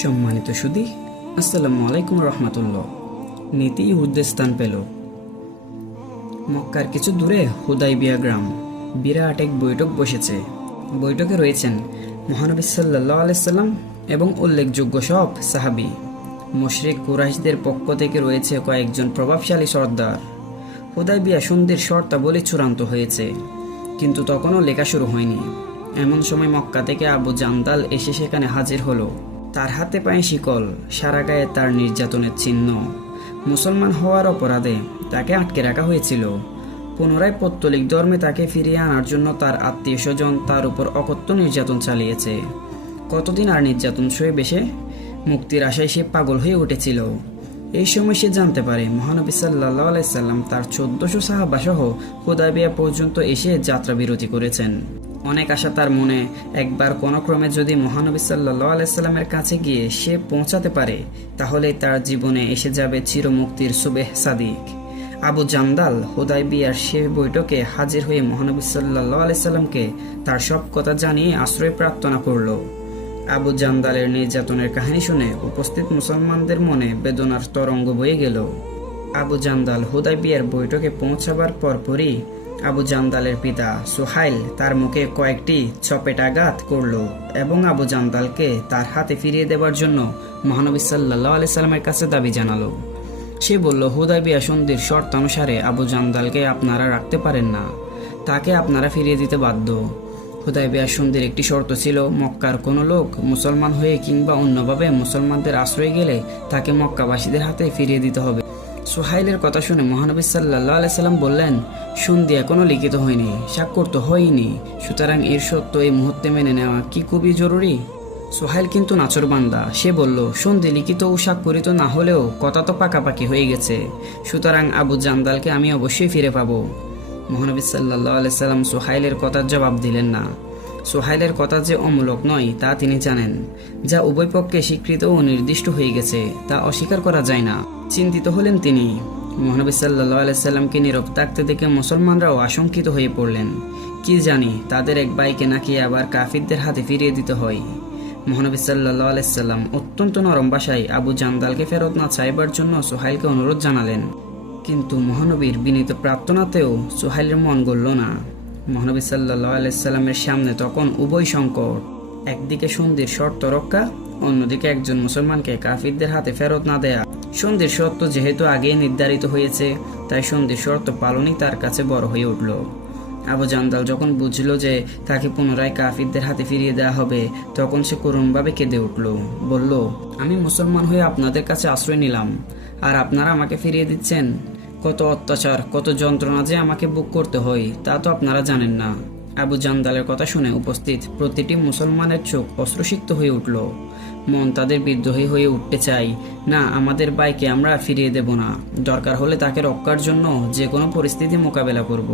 সম্মানিত সুদী, আসসালামু আলাইকুম রহমতুল্লাহ। নীতি ইহুদ্দের স্থান পেল। মক্কার কিছু দূরে হুদাইবিয়া গ্রাম বিরাট এক বৈঠক বসেছে। বৈঠকে রয়েছেন মহানবী সাল্লাহ আলাইসাল্লাম এবং উল্লেখযোগ্য সব সাহাবি। মুশরিক কুরাইশদের পক্ষ থেকে রয়েছে কয়েকজন প্রভাবশালী সর্দার। হুদাইবিয়া সন্ধির শর্তাবলী চূড়ান্ত হয়েছে, কিন্তু তখনও লেখা শুরু হয়নি। এমন সময় মক্কা থেকে আবু জান্দাল এসে সেখানে হাজির হলো। তার হাতে পায়ে শিকল, সারা গায়ে তার নির্যাতনের চিহ্ন। মুসলমান হওয়ার অপরাধে তাকে আটকে রাখা হয়েছিল। পুনরায় পত্তলিক ধর্মে তাকে ফিরিয়ে আনার জন্য তার আত্মীয় স্বজন তার উপর অকথ্য নির্যাতন চালিয়েছে। কতদিন আর নির্যাতন সয়ে বেশে? মুক্তির আশায় সে পাগল হয়ে উঠেছিল। এই সময় সে জানতে পারে, মহানবী সাল্লাহ আলাইসাল্লাম তার চোদ্দশো সাহাবাসহ হুদাবিয়া পর্যন্ত এসে যাত্রা বিরতি করেছেন। অনেক আশা তার মনে। একবার কোনো ক্রমে যদি মহানবী সাল্লাহ আলাইসাল্লামের কাছে গিয়ে সে পৌঁছাতে পারে তাহলে তার জীবনে এসে যাবে চিরমুক্তির সুবেহ সাদিক। আবু জান্দাল হুদাই বিয়ার সে বৈঠকে হাজির হয়ে মহানবী সাল্লাহ আলাইসাল্লামকে তার সব কথা জানিয়ে আশ্রয় প্রার্থনা করল। আবু জান্দালের নির্যাতনের কাহিনী শুনে উপস্থিত মুসলমানদের মনে বেদনার তরঙ্গ বয়ে গেল। আবু জান্দাল হুদাই বিয়ার বৈঠকে পৌঁছাবার পরপরই আবু জান্দালের পিতা সুহাইল তার মুখে কয়েকটি চপেটাঘাত করল এবং আবু জান্দালকে তার হাতে ফিরিয়ে দেবার জন্য মহানবী সাল্লাহ আলি সাল্লামের কাছে দাবি জানালো। সে বলল হুদাইবিয়া সন্ধির শর্ত অনুসারে আবু জান্দালকে আপনারা রাখতে পারেন না। তাকে আপনারা ফিরিয়ে দিতে বাধ্য। হুদাইবিয়া সন্ধির একটি শর্ত ছিল, মক্কার কোনো লোক মুসলমান হয়ে কিংবা অন্যভাবে মুসলমানদের আশ্রয় গেলে তাকে মক্কাবাসীদের হাতে ফিরিয়ে দিতে হবে। সোহাইলের কথা শুনে মহানবী সাল্লাহ আলাইসাল্লাম বললেন সন্ধি এখনও লিখিত হয়নি, স্বাক্ষর তো হয়নি সুতরাং এর সত্য এই মুহূর্তে মেনে নেওয়া কি খুবই জরুরি? সোহাইল কিন্তু নাচর বান্দা। সে বলল সন্ধি লিখিত ও স্বাক্ষরিত না হলেও কথা তো পাকাপাকি হয়ে গেছে। সুতরাং আবু জান্দালকে আমি অবশ্যই ফিরে পাবো। মহানবী সাল্লাহ আলাইসাল্লাম সোহাইলের কথার জবাব দিলেন না। সোহাইলের কথা যে অমূলক নয়, তা তিনি জানেন। যা উভয় পক্ষে স্বীকৃত ও নির্দিষ্ট হয়ে গেছে, তা অস্বীকার করা যায় না। চিন্তিত হলেন তিনি। মহানবী সাল্লাহ আলাইসাল্লামকে নীরব থাকতে দেখে মুসলমানরাও আশঙ্কিত হয়ে পড়লেন। কি জানি, তাদের এক বাইকে নাকি আবার কাফিরদের হাতে ফিরিয়ে দিতে হয়। মহানবী সাল্লাহ আলাইসাল্লাম অত্যন্ত নরম ভাষায় আবু জান্দালকে ফেরত না চাইবার জন্য সোহাইলকে অনুরোধ জানালেন। কিন্তু মহানবীর বিনীত প্রার্থনাতেও সোহাইলের মন গড়ল না। মহানবী সাল্লাহ আলাইসাল্লামের সামনে তখন উভয় সংকট। একদিকে সন্ধির শর্ত রক্ষা, অন্যদিকে একজন মুসলমানকে কাফিরদের হাতে ফেরত না দেয়া। সন্ধির শর্ত যেহেতু আগেই নির্ধারিত হয়েছে, তাই সন্ধির শর্ত পালনই তার কাছে বড় হয়ে উঠল। আবু জান্দাল যখন বুঝল যে তাকে পুনরায় কাফিরদের হাতে ফিরিয়ে দেওয়া হবে, তখন সে করুণভাবে কেঁদে উঠল। বলল, আমি মুসলমান হয়ে আপনাদের কাছে আশ্রয় নিলাম। আর আপনারা আমাকে ফিরিয়ে দিচ্ছেন? কত অত্যাচার, কত যন্ত্রণা যে আমাকে বুক করতে হয়, তা তো আপনারা জানেন না। আবু জান্দালের কথা শুনে উপস্থিত প্রতিটি মুসলমানের চোখ অশ্রুসিক্ত হয়ে উঠল। মন তাদের বিদ্রোহী হয়ে উঠতে চাই না, আমাদের বাইকে আমরা ফিরিয়ে দেব না। দরকার হলে তাকে রক্ষার জন্য যে কোনো পরিস্থিতি মোকাবেলা করব।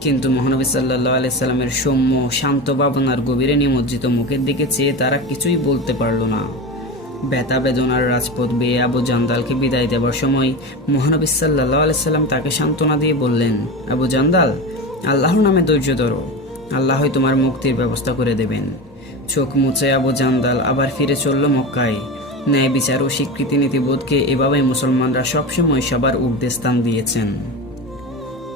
কিন্তু মহানবী সাল্লাহ আলাইসাল্লামের সৌম্য, শান্ত ভাবনার গভীরে নিমজ্জিত মুখের দিকে চেয়ে তারা কিছুই বলতে পারল না। ব্যথা বেদনার রাজপথ বেয়ে আবু জান্দালকে বিদায় দেবার সময় মহানবী সাল্লাহ আলাইসাল্লাম তাকে সান্ত্বনা দিয়ে বললেন, আবু জান্দাল, আল্লাহর নামে ধৈর্য ধরো। আল্লাহই তোমার মুক্তির ব্যবস্থা করে দেবেন। চোখ মুছে আবু জান্দাল আবার ফিরে চলল মক্কায়। ন্যায় বিচার ও স্বীকৃতি নীতিবোধকে এভাবে মুসলমানরা সবসময় সবার ঊর্ধ্বে স্থান দিয়েছেন।